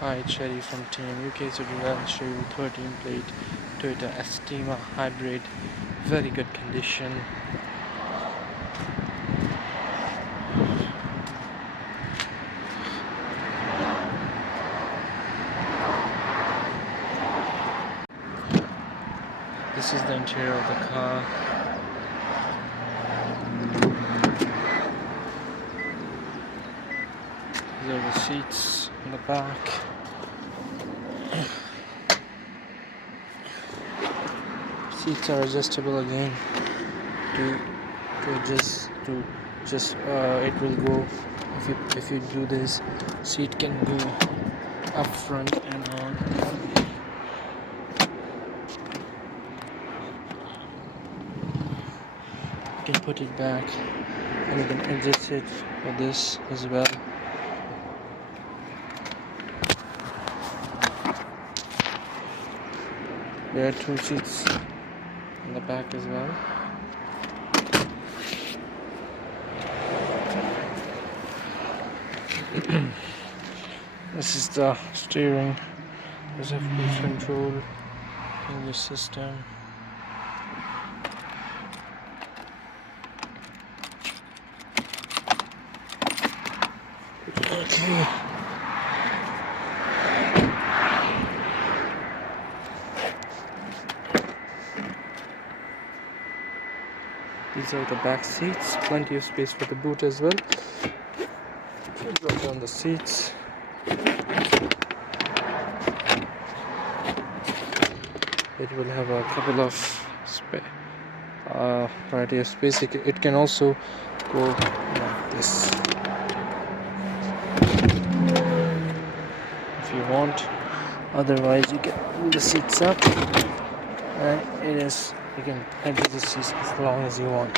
Hi, Cherry from Team UK. So today I'll show you 13 plate Toyota Estima hybrid, very good condition. This is the interior of the car. These are the seats in the back. Seats are adjustable again to adjust to just it will go if you do this. Seat can go up front and on. You can put it back and you can adjust it with this as well. There are two seats in the back as well. This is the steering. There's a cruise control in this system. Okay. These are the back seats, plenty of space for the boot as well. Drop down the seats. It will have a couple of variety of space. It can also go like this if you want. Otherwise, you can pull the seats up, and you can adjust the seats as long as you want.